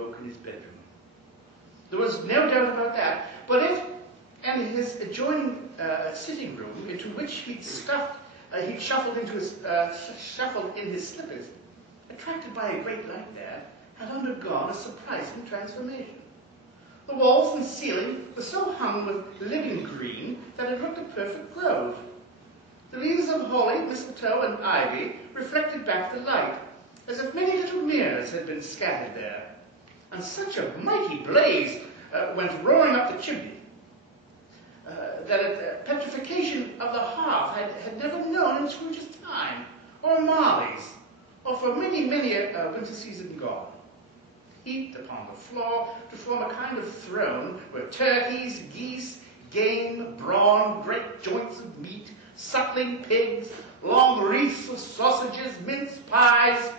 woke in his bedroom. There was no doubt about that, but it and his adjoining sitting room, into which he'd shuffled in his slippers, attracted by a great light there, had undergone a surprising transformation. The walls and ceiling were so hung with living green that it looked a perfect grove. The leaves of holly, mistletoe, and ivy reflected back the light, as if many little mirrors had been scattered there. And such a mighty blaze went roaring up the chimney that petrification of the hearth had never known in Scrooge's time, or Marley's, or for many, many a winter season gone. Heaped upon the floor to form a kind of throne were turkeys, geese, game, brawn, great joints of meat, suckling pigs, long wreaths of sausages, mince pies,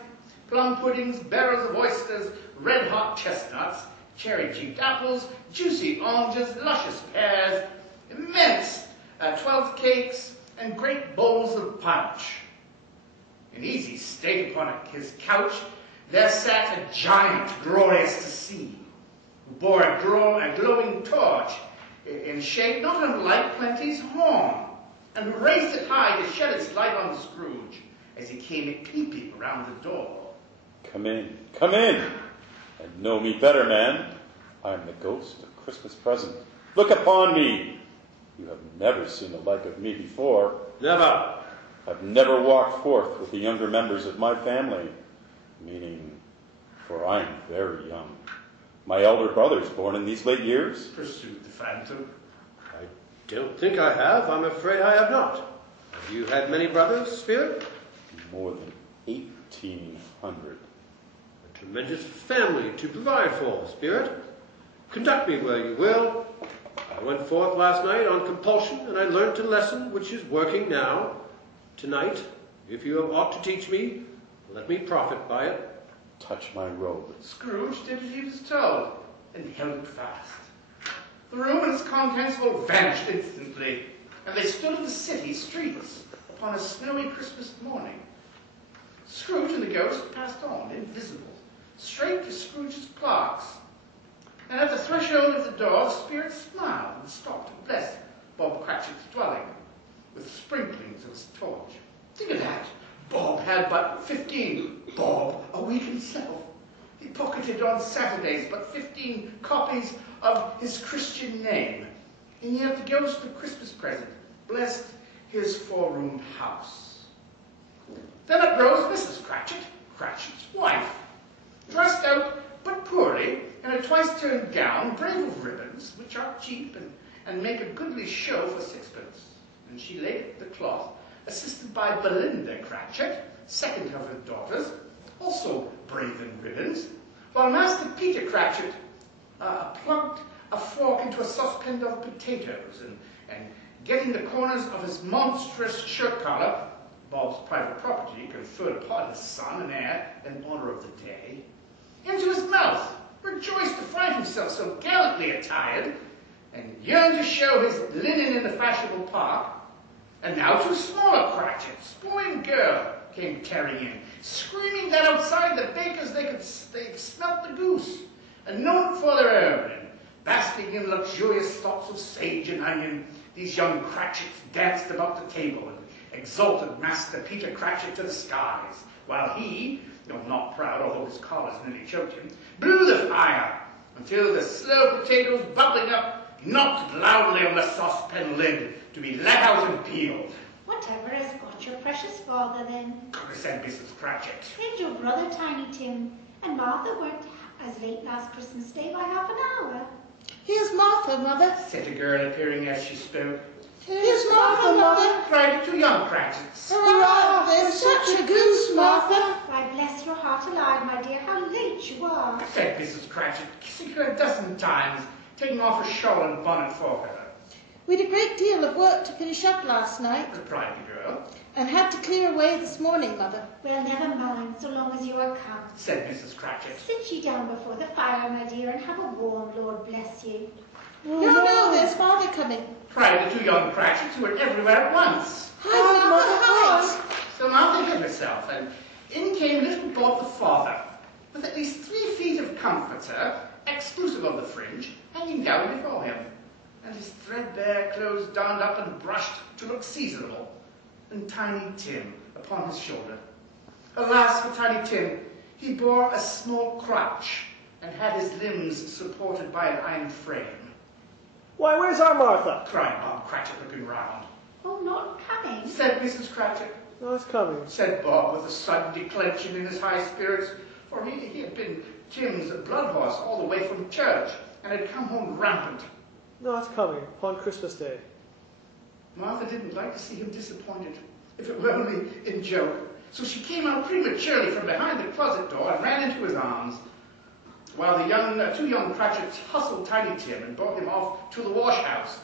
plum puddings, barrels of oysters, red-hot chestnuts, cherry-cheeked apples, juicy oranges, luscious pears, immense 12 cakes, and great bowls of punch. In easy state upon his couch there sat a giant glorious to see, who bore a glowing torch in shape not unlike Plenty's horn, and who raised it high to shed its light on Scrooge as he came peeping round the door. Come in, come in, and know me better, man. I am the ghost of Christmas present. Look upon me. You have never seen the like of me before. Never. I've never walked forth with the younger members of my family, meaning, for I am very young. My elder brother's born in these late years, pursued the Phantom. I don't think I have. I'm afraid I have not. Have you had many brothers, Spirit? More than 1,800. A tremendous family to provide for, Spirit. Conduct me where you will. I went forth last night on compulsion, and I learnt a lesson which is working now. Tonight, if you have aught to teach me, let me profit by it. Touch my robe. Scrooge did as he was told, and held it fast. The room and its contents all vanished instantly, and they stood in the city streets upon a snowy Christmas morning. Scrooge and the ghost passed on, invisible, straight to Scrooge's clerks. And at the threshold of the door, the spirit smiled and stopped to bless Bob Cratchit's dwelling with sprinklings of his torch. Think of that! Bob had but 15. Bob, a week himself. He pocketed on Saturdays but 15 copies of his Christian name. And yet the ghost of Christmas present blessed his four-roomed house. Then up rose Mrs. Cratchit, Cratchit's wife, dressed out but poorly in a twice-turned gown, brave of ribbons, which are cheap and make a goodly show for sixpence. And she laid the cloth, assisted by Belinda Cratchit, second of her daughters, also brave in ribbons, while Master Peter Cratchit plugged a fork into a saucepan of potatoes and getting the corners of his monstrous shirt collar, Bob's private property conferred upon his son and heir in honor of the day, into his mouth, rejoiced to find himself so gallantly attired, and yearned to show his linen in the fashionable park. And now two smaller Cratchits, boy and girl, came tearing in, screaming that outside the baker's they smelt the goose, and known it for their own, and basking in luxurious thoughts of sage and onion, these young Cratchits danced about the table and exalted Master Peter Cratchit to the skies, while he, though not proud, although his collars nearly choked him, blew the fire until the slow potatoes bubbling up knocked loudly on the saucepan lid to be let out and peeled. Whatever has got your precious father, then? Said Mrs. Cratchit. And your brother, Tiny Tim, and Martha weren't as late last Christmas Day by half an hour. Here's Martha, Mother, said a girl appearing as she spoke. Here's Martha, Mother, cried the two young Cratchits. Hurrah, there's such a goose, Martha. Why, bless your heart alive, my dear, how late you are, said Mrs. Cratchit, kissing her a dozen times, taking off her shawl and bonnet for her. We'd a great deal of work to finish up last night, replied the girl, and had to clear away this morning, Mother. Well, never mind, so long as you are come, said Mrs. Cratchit. Sit ye down before the fire, my dear, and have a warm, Lord bless you. No, there's Father coming, cried the two young Cratchits, who were everywhere at once. Hi, Mother, hi. So Martha hid herself, and in came little Bob the father, with at least 3 feet of comfort comforter, exclusive of the fringe, hanging down before him, and his threadbare clothes donned up and brushed to look seasonable, and Tiny Tim upon his shoulder. Alas for Tiny Tim, he bore a small crutch, and had his limbs supported by an iron frame. Why, where's our Martha? Cried Bob Cratchit, looking round. Oh, not coming? Said Mrs. Cratchit. Oh, it's coming. Said Bob with a sudden declension in his high spirits, for he had been Tim's blood horse all the way from church, and had come home rampant. No, it's coming, upon Christmas Day. Martha didn't like to see him disappointed, if it were only in joke, so she came out prematurely from behind the closet door and ran into his arms, while the two young Cratchits hustled Tiny Tim and brought him off to the wash-house,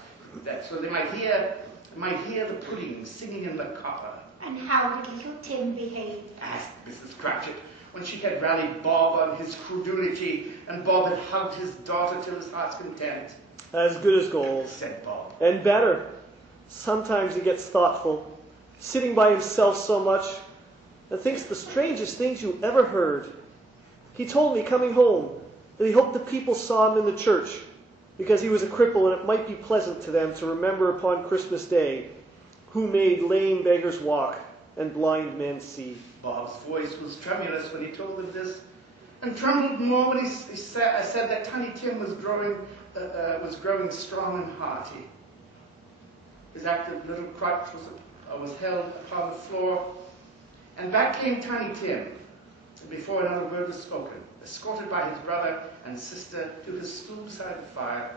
so they might hear the pudding singing in the copper. And how did little Tim behave? Asked Mrs. Cratchit, when she had rallied Bob on his credulity, and Bob had hugged his daughter to his heart's content. As good as gold. Said Bob. And better. Sometimes he gets thoughtful, sitting by himself so much, and thinks the strangest things you ever heard. He told me coming home that he hoped the people saw him in the church, because he was a cripple and it might be pleasant to them to remember upon Christmas Day who made lame beggars walk and blind men see. Bob's voice was tremulous when he told them this, and trembled more when he said that Tiny Tim was growing strong and hearty. His active little crutch was held upon the floor, and back came Tiny Tim, before another word was spoken, escorted by his brother and sister to his stool beside the fire,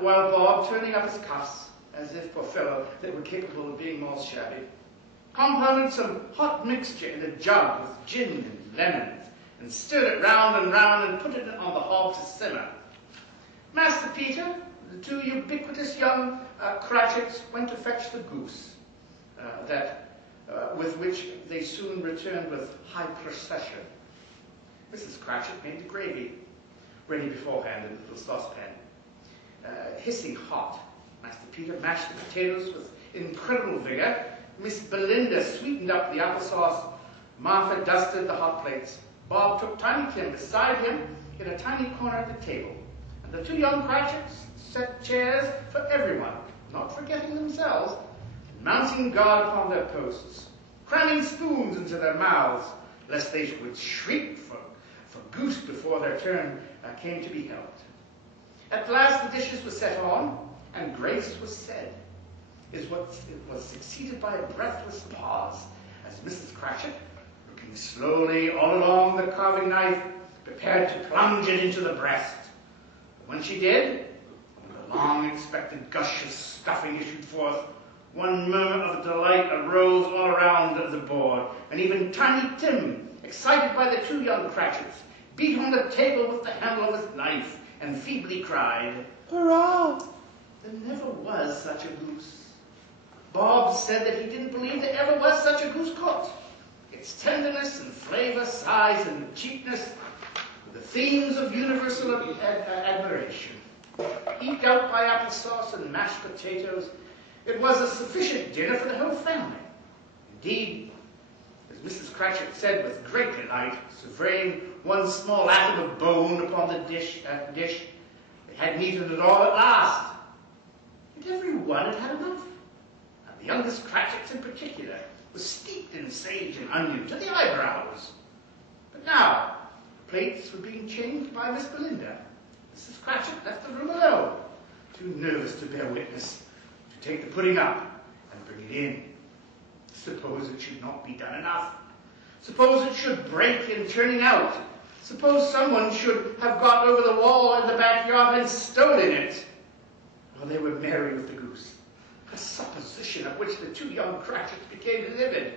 while Bob, turning up his cuffs, as if, poor fellow, they were capable of being more shabby, compounded some hot mixture in a jug with gin and lemons, and stirred it round and round and put it on the hob to simmer. Master Peter, the two ubiquitous young Cratchits, went to fetch the goose, with which they soon returned with high procession. Mrs. Cratchit made the gravy, ready beforehand in the little saucepan. Hissing hot, Master Peter mashed the potatoes with incredible vigor. Miss Belinda sweetened up the applesauce. Martha dusted the hot plates. Bob took Tiny Tim beside him in a tiny corner at the table, and the two young Cratchits set chairs for everyone, not forgetting themselves, mounting guard upon their posts, cramming spoons into their mouths, lest they would shriek for goose before their turn came to be held. At last the dishes were set on, and grace was said. It was succeeded by a breathless pause, as Mrs. Cratchit, looking slowly all along the carving knife, prepared to plunge it into the breast. When she did, the long-expected gush of stuffing issued forth. One murmur of delight arose all around the board, and even Tiny Tim, excited by the two young Cratchits, beat on the table with the handle of his knife, and feebly cried, "Hurrah! There never was such a goose." Bob said that he didn't believe there ever was such a goose cooked. Its tenderness and flavor, size and cheapness were the themes of universal admiration. Eked out by applesauce and mashed potatoes, it was a sufficient dinner for the whole family. Indeed, as Mrs. Cratchit said with great delight, surveying one small atom of bone upon the dish, they hadn't eaten it all at last. But every one had had enough. And the youngest Cratchits in particular was steeped in sage and onion to the eyebrows. But now, the plates were being changed by Miss Belinda. Mrs. Cratchit left the room alone, too nervous to bear witness, to take the pudding up and bring it in. Suppose it should not be done enough. Suppose it should break in turning out. Suppose someone should have got over the wall in the backyard and stolen it. Well, they were merry with the goose, a supposition at which the two young Cratchits became livid.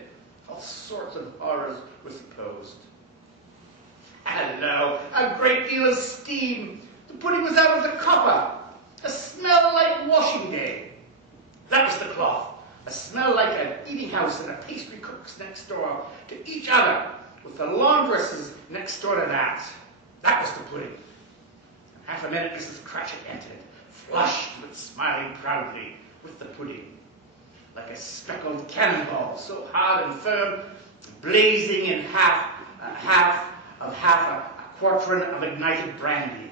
All sorts of horrors were supposed. Hello, a great deal of steam. The pudding was out of the copper. A smell like washing day. That was the cloth. A smell like an eating house and a pastry cook's next door to each other, with the laundresses next door to that. That was the pudding. In half a minute, Mrs. Cratchit entered, flushed but smiling proudly with the pudding, like a speckled cannonball, so hard and firm, blazing in half a quartern of ignited brandy,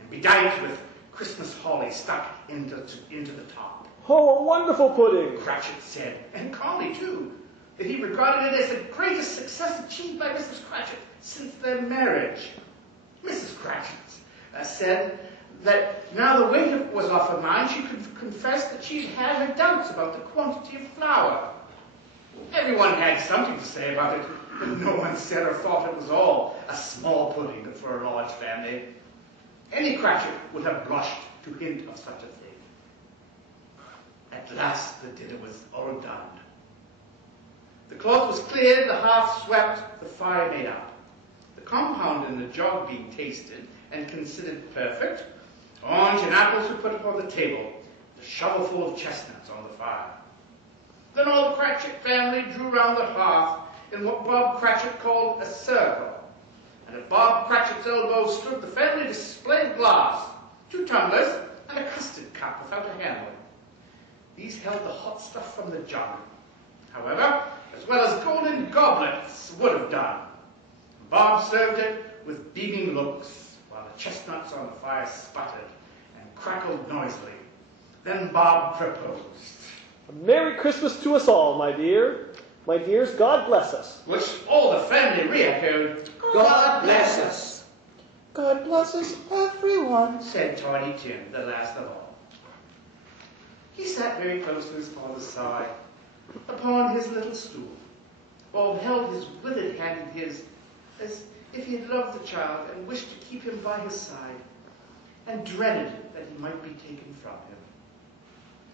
and bedight with Christmas holly stuck into the top. Oh, a wonderful pudding! Cratchit said, and calmly too, that he regarded it as the greatest success achieved by Mrs. Cratchit since their marriage. Mrs. Cratchit said that now the weight was off her mind, she could confess that she'd had her doubts about the quantity of flour. Everyone had something to say about it, but no one said or thought it was all a small pudding for a large family. Any Cratchit would have blushed to hint of such a thing. At last the dinner was all done. The cloth was cleared, the hearth swept, the fire made up. The compound in the jug being tasted and considered perfect, orange and apples were put upon the table, the shovelful of chestnuts on the fire. Then all the Cratchit family drew round the hearth in what Bob Cratchit called a circle, and at Bob Cratchit's elbow stood the family display of glass, 2 tumblers, and a custard cup without a handle. These held the hot stuff from the jug, however, as well as golden goblets would have done. Bob served it with beaming looks, while the chestnuts on the fire sputtered and crackled noisily. Then Bob proposed. A Merry Christmas to us all, my dear. My dears, God bless us. Which all the family re-echoed, God bless us. God bless us, everyone. said Tiny Tim, the last of all. He sat very close to his father's side, upon his little stool. Bob held his withered hand in his, as if he had loved the child and wished to keep him by his side, and dreaded that he might be taken from him.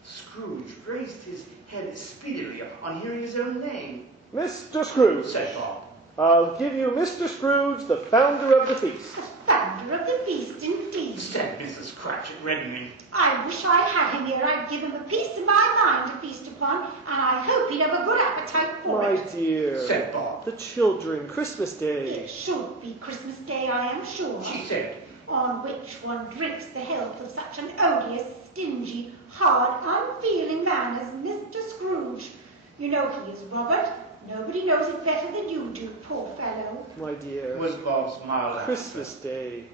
Scrooge raised his head speedily on hearing his own name. Mr. Scrooge, Said Bob. I'll give you Mr. Scrooge, the founder of the feast. The founder of the feast, indeed. Said Mrs. Cratchit, reddening. I wish I had him here. I'd give him a piece of my mind to feast upon, and I hope he'd have a good appetite for My it. dear, Said Bob. the children, Christmas Day. It should be Christmas Day, I am sure, She said. on which one drinks the health of such an odious, stingy, hard, unfeeling man as Mr. Scrooge. You know he is, Robert. Nobody knows it better than you do, poor fellow. My dear, Was Bob's mild answer. Christmas Day.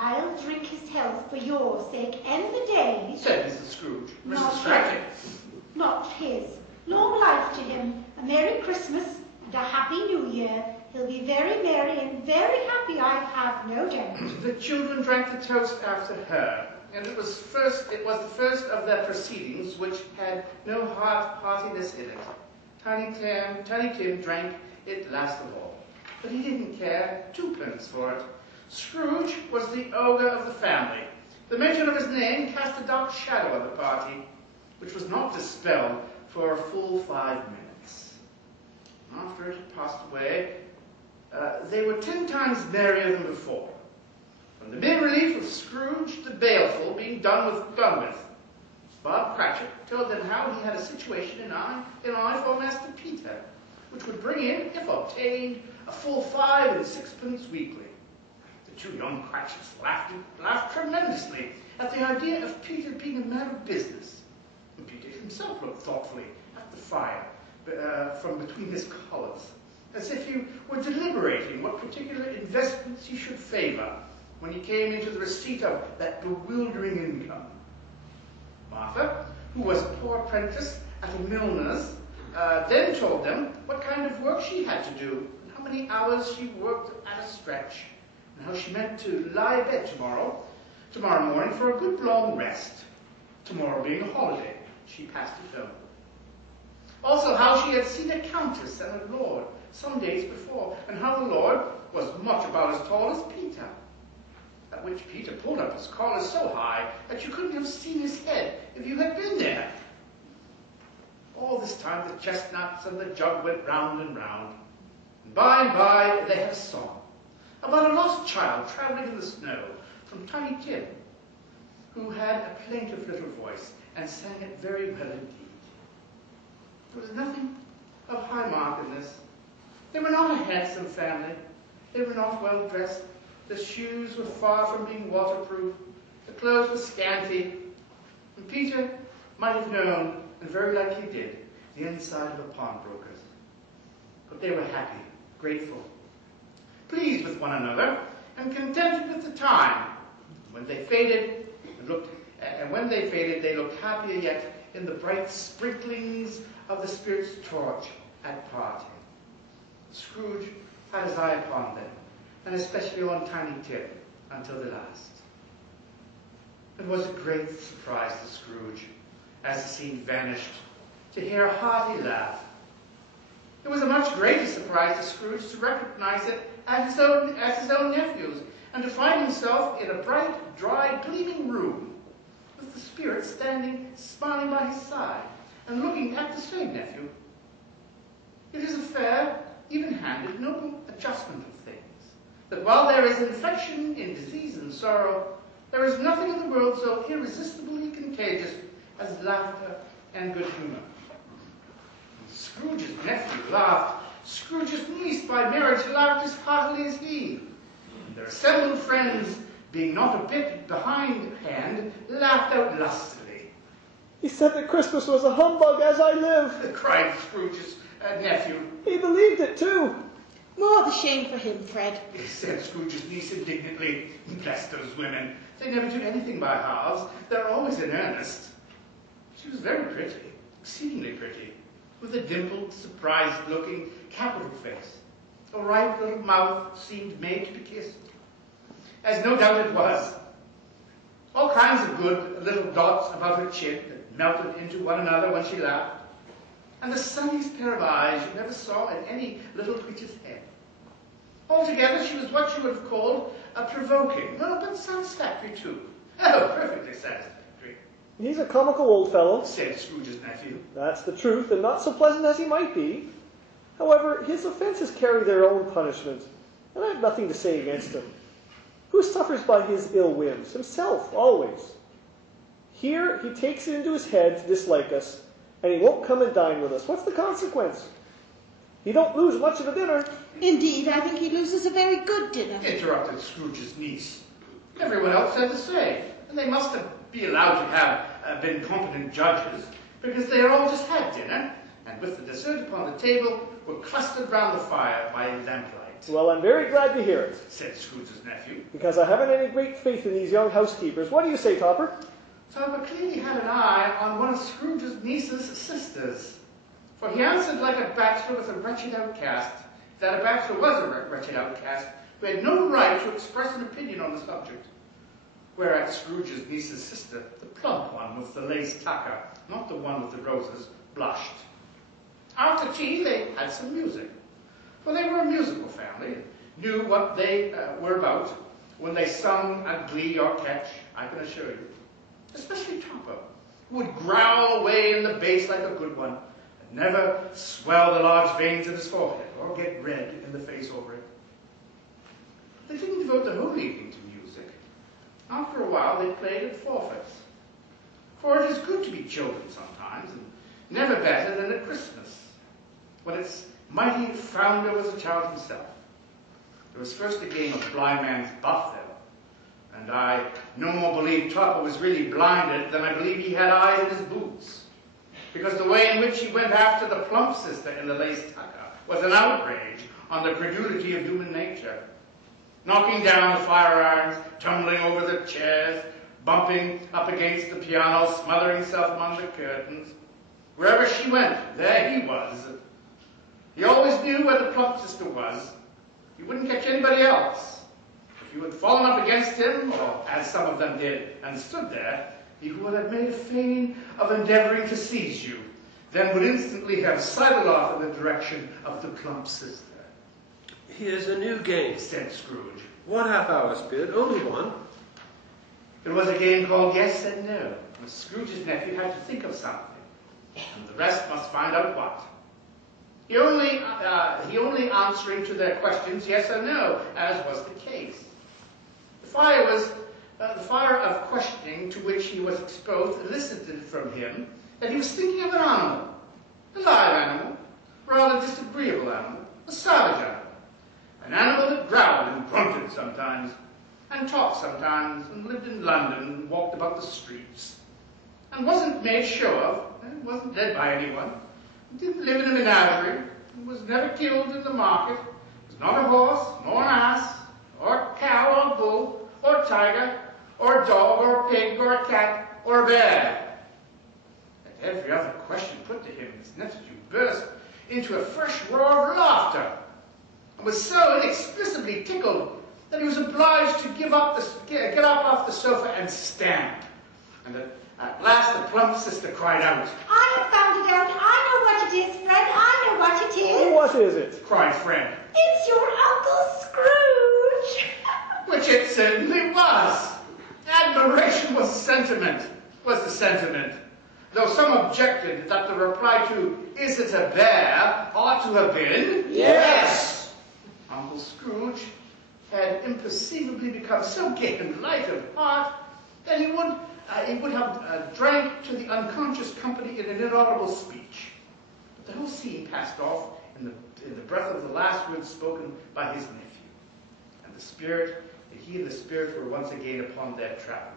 I'll drink his health for your sake, and the day. Said Mrs. Scrooge. Not Mrs. Cratchit. Not his. Long life to him, a Merry Christmas, and a Happy New Year. He'll be very merry and very happy, I have no doubt. The children drank the toast after her, and it was the first of their proceedings which had no heartiness in it. Tiny Tim drank it last of all, but he didn't care 2 pence for it. Scrooge was the ogre of the family. The mention of his name cast a dark shadow on the party, which was not dispelled for a full 5 minutes. After it had passed away, they were 10 times merrier than before. From the mere relief of Scrooge the baleful being done with, Bob Cratchit told them how he had a situation in eye for Master Peter, which would bring in, if obtained, a full 5 and 6 pence weekly. The 2 young Cratchits laughed tremendously at the idea of Peter being a man of business. And Peter himself looked thoughtfully at the fire from between his collars, as if he were deliberating what particular investments he should favor when he came into the receipt of that bewildering income. Martha, who was a poor apprentice at a milliner's, then told them what kind of work she had to do, and how many hours she worked at a stretch, and how she meant to lie abed tomorrow morning for a good long rest, tomorrow being a holiday. She passed it home. Also how she had seen a countess and a lord some days before, and how the lord was much about as tall as Peter. At which Peter pulled up his collar so high that you couldn't have seen his head if you had been there. All this time the chestnuts and the jug went round and round. And by they had a song about a lost child traveling in the snow from Tiny Tim, who had a plaintive little voice and sang it very well indeed. There was nothing of high mark in this. They were not a handsome family. They were not well dressed. The shoes were far from being waterproof. The clothes were scanty. And Peter might have known, and very likely did, the inside of a pawnbroker's. But they were happy, grateful, pleased with one another, and contented with the time. When they faded, they looked happier yet in the bright sprinklings of the Spirit's torch at parting. Scrooge had his eye upon them, and especially on Tiny Tim, until the last. It was a great surprise to Scrooge, as the scene vanished, to hear a hearty laugh. It was a much greater surprise to Scrooge to recognize it as his own nephew's, and to find himself in a bright, dry, gleaming room, with the Spirit standing, smiling by his side, and looking at the same nephew. It is a fair, even-handed, noble adjustment of things, that while there is infection in disease and sorrow, there is nothing in the world so irresistibly contagious as laughter and good humor. Scrooge's nephew laughed. Scrooge's niece by marriage laughed as heartily as he. And their assembled friends, being not a bit behindhand, laughed out lustily. He said that Christmas was a humbug as I live, cried Scrooge's nephew. He believed it too. More the shame for him, Fred, said Scrooge's niece indignantly. Bless those women. They never do anything by halves. They're always in earnest. She was very pretty, exceedingly pretty, with a dimpled, surprised-looking, capital face. A ripe little mouth seemed made to be kissed, as no doubt it was. All kinds of good little dots about her chin that melted into one another when she laughed, and the sunniest pair of eyes you never saw in any little creature's head. Altogether, she was what you would have called a provoking, but satisfactory too. Oh, perfectly satisfactory. He's a comical old fellow, said Scrooge's nephew. That's the truth, and not so pleasant as he might be. However, his offences carry their own punishment, and I have nothing to say against him. Who suffers by his ill whims? Himself, always. Here, he takes it into his head to dislike us, and he won't come and dine with us. What's the consequence? He don't lose much of a dinner. Indeed, I think he loses a very good dinner, interrupted Scrooge's niece. Everyone else said the same, and they must be allowed to have been competent judges, because they had all just had dinner, and with the dessert upon the table, were clustered round the fire by lamplight. Well, I'm very glad to hear it, said Scrooge's nephew, because I haven't any great faith in these young housekeepers. What do you say, Topper? Topper clearly had an eye on one of Scrooge's niece's sisters, for he answered like a bachelor with a wretched outcast, that a bachelor was a wretched outcast, who had no right to express an opinion on the subject. Whereat Scrooge's niece's sister, the plump one with the lace tucker, not the one with the roses, blushed. After tea, they had some music, for they were a musical family, and knew what they were about when they sung a glee or catch, I can assure you. Especially Topper, who would growl away in the bass like a good one, and never swell the large veins of his forehead, or get red in the face over it. They didn't devote the whole evening to music. After a while, they played at forfeits. For it is good to be children sometimes, and never better than at Christmas, when its mighty founder was a child himself. There was first a game of blind man's buff there, and I no more believe Topper was really blinded than I believe he had eyes in his boots, because the way in which he went after the plump sister in the lace tucker was an outrage on the credulity of human nature. Knocking down the fire irons, tumbling over the chairs, bumping up against the piano, smothering himself among the curtains. Wherever she went, there he was. He always knew where the plump sister was. He wouldn't catch anybody else. If you had fallen up against him, or as some of them did, and stood there, he would have made a feign of endeavoring to seize you, then would instantly have sidled off in the direction of the plump sister. Here's a new game, said Scrooge. What half-hour, Spirit? Only one. It was a game called Yes and No. Scrooge's nephew had to think of something, and the rest must find out what. He only answering to their questions yes or no, as was the case. The fire of questioning to which he was exposed elicited from him that he was thinking of an animal, a live animal, rather disagreeable animal, a savage animal. An animal that growled and grunted sometimes, and talked sometimes, and lived in London, and walked about the streets, and wasn't made show of, and wasn't led by anyone, and didn't live in a menagerie, and was never killed in the market, was not a horse, nor an ass, or a cow or bull or tiger or dog or pig or cat or bear? At every other question put to him, his nephew burst into a fresh roar of laughter and was so inexplicably tickled that he was obliged to get up off the sofa and stand. And at last the plump sister cried out, I have found it out. I know what it is, Fred. I know what it is. What is it? cried Fred. It's your Uncle Scrooge. Which it certainly was. Admiration was the sentiment, though some objected that the reply to, "Is it a bear?" ought to have been, Yes. Uncle Scrooge had imperceivably become so gay and light of heart that he would have drank to the unconscious company in an inaudible speech. But the whole scene passed off in the breath of the last words spoken by his nephew, and he and the spirit were once again upon their travels.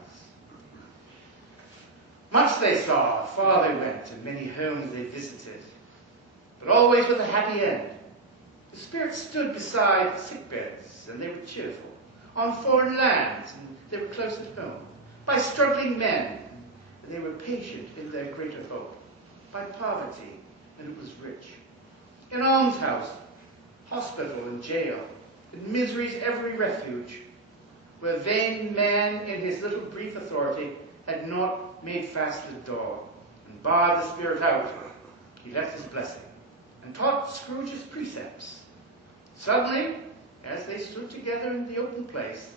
Much they saw, far they went, and many homes they visited, but always with a happy end. The spirits stood beside sick beds, and they were cheerful, on foreign lands, and they were close at home, by struggling men, and they were patient in their greater hope, by poverty, and it was rich, in almshouse, hospital, and jail, in misery's every refuge, where vain man in his little brief authority had not made fast the door, and barred the spirit out. He left his blessing, and taught Scrooge's precepts. Suddenly, as they stood together in the open place,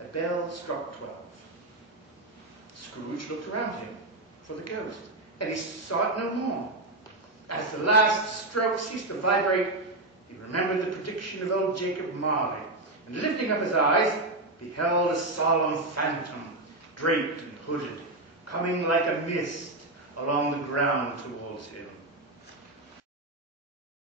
a bell struck 12. Scrooge looked around him for the ghost, and he saw it no more. As the last stroke ceased to vibrate, he remembered the prediction of old Jacob Marley, and lifting up his eyes, beheld a solemn phantom, draped and hooded, coming like a mist along the ground towards him.